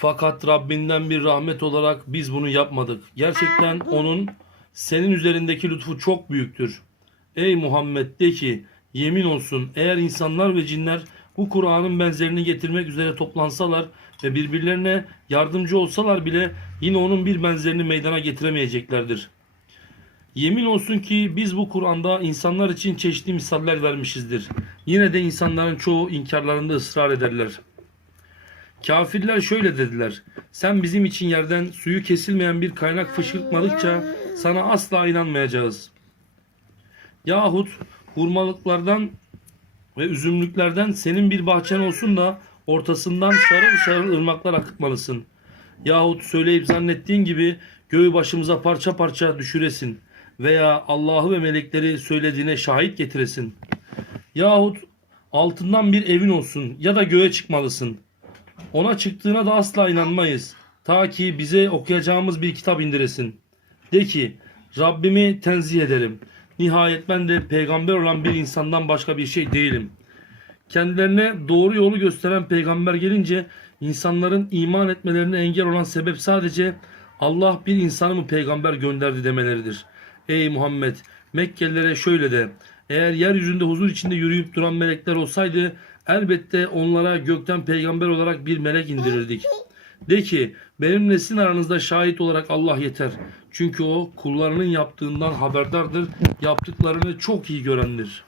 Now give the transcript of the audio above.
Fakat Rabbinden bir rahmet olarak biz bunu yapmadık. Gerçekten onun senin üzerindeki lütfu çok büyüktür. Ey Muhammed de ki yemin olsun eğer insanlar ve cinler bu Kur'an'ın benzerini getirmek üzere toplansalar ve birbirlerine yardımcı olsalar bile yine onun bir benzerini meydana getiremeyeceklerdir. Yemin olsun ki biz bu Kur'an'da insanlar için çeşitli misaller vermişizdir. Yine de insanların çoğu inkarlarında ısrar ederler. Kafirler şöyle dediler. Sen bizim için yerden suyu kesilmeyen bir kaynak fışkırtmadıkça sana asla inanmayacağız. Yahut hurmalıklardan ve üzümlüklerden senin bir bahçen olsun da ortasından şarıl şarıl ırmaklar akıtmalısın. Yahut söyleyip zannettiğin gibi göğü başımıza parça parça düşüresin veya Allah'ı ve melekleri söylediğine şahit getiresin. Yahut altından bir evin olsun ya da göğe çıkmalısın. Ona çıktığına da asla inanmayız. Ta ki bize okuyacağımız bir kitap indiresin. De ki Rabbimi tenzih ederim. Nihayet ben de peygamber olan bir insandan başka bir şey değilim. Kendilerine doğru yolu gösteren peygamber gelince insanların iman etmelerine engel olan sebep sadece Allah bir insanı mı peygamber gönderdi demeleridir. Ey Muhammed Mekkelilere şöyle de eğer yeryüzünde huzur içinde yürüyüp duran melekler olsaydı elbette onlara gökten peygamber olarak bir melek indirirdik. De ki benimle sizin aranızda şahit olarak Allah yeter. Çünkü o kullarının yaptığından haberdardır. Yaptıklarını çok iyi görendir.